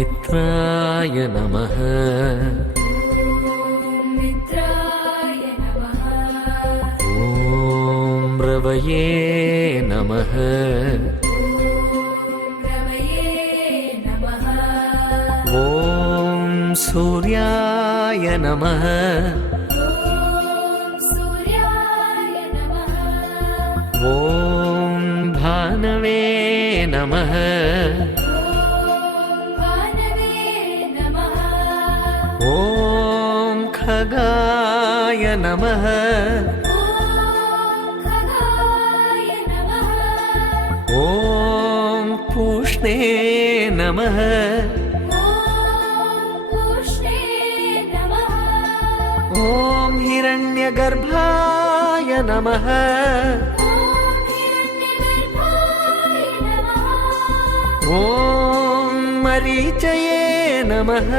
मित्राय नमः। ॐ रवये नमः। ॐ सूर्याय नमः। ॐ भानवे नमः। ॐ खगाय नमः। ॐ पूष्णे नमः। ॐ हिरण्यगर्भाय नमः। ॐ मरीचये नमः।